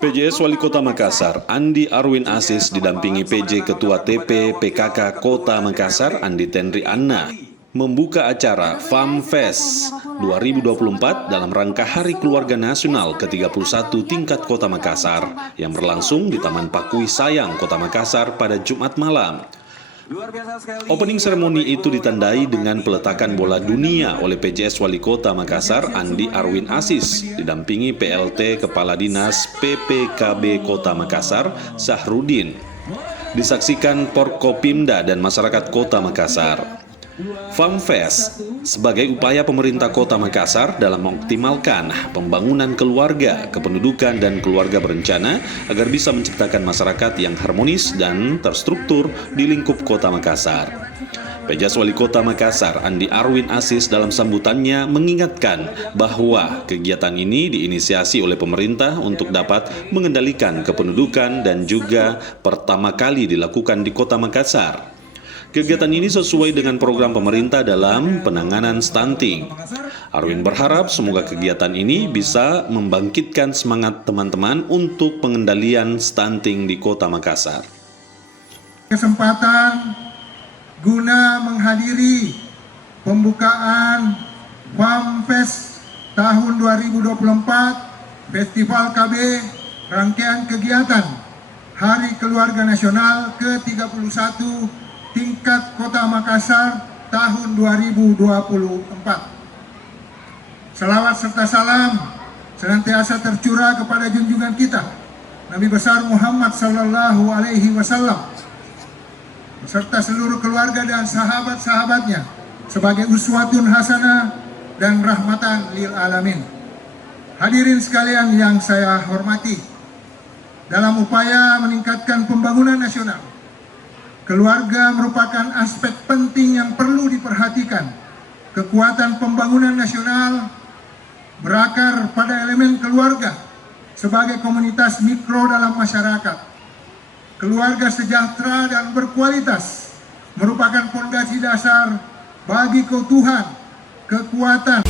PJS Wali Kota Makassar, Andi Arwin Asis didampingi PJ Ketua TP PKK Kota Makassar, Andi Tenri Anna, membuka acara FAM Fest 2024 dalam rangka Hari Keluarga Nasional ke-31 tingkat Kota Makassar yang berlangsung di Taman Pakui Sayang, Kota Makassar pada Jumat malam. Opening seremoni itu ditandai dengan peletakan bola dunia oleh PJS Wali Kota Makassar, Andi Arwin Asis, didampingi PLT Kepala Dinas PPKB Kota Makassar, Sahrudin. Disaksikan Porkopimda dan masyarakat Kota Makassar. FAM Fest sebagai upaya pemerintah Kota Makassar dalam mengoptimalkan pembangunan keluarga, kependudukan, dan keluarga berencana agar bisa menciptakan masyarakat yang harmonis dan terstruktur di lingkup Kota Makassar. PJS Wali Kota Makassar, Andi Arwin Asis dalam sambutannya mengingatkan bahwa kegiatan ini diinisiasi oleh pemerintah untuk dapat mengendalikan kependudukan dan juga pertama kali dilakukan di Kota Makassar. Kegiatan ini sesuai dengan program pemerintah dalam penanganan stunting. Arwin berharap semoga kegiatan ini bisa membangkitkan semangat teman-teman untuk pengendalian stunting di Kota Makassar. Kesempatan guna menghadiri pembukaan FAM Fest tahun 2024, Festival KB, rangkaian kegiatan Hari Keluarga Nasional ke-31 tingkat Kota Makassar tahun 2024. Salawat serta salam senantiasa tercurah kepada junjungan kita Nabi besar Muhammad sallallahu alaihi wasallam beserta seluruh keluarga dan sahabat-sahabatnya sebagai uswatun hasanah dan rahmatan lil alamin. Hadirin sekalian yang saya hormati, dalam upaya meningkatkan pembangunan nasional, keluarga merupakan aspek penting yang perlu diperhatikan. Kekuatan pembangunan nasional berakar pada elemen keluarga sebagai komunitas mikro dalam masyarakat. Keluarga sejahtera dan berkualitas merupakan fondasi dasar bagi keutuhan, kekuatan,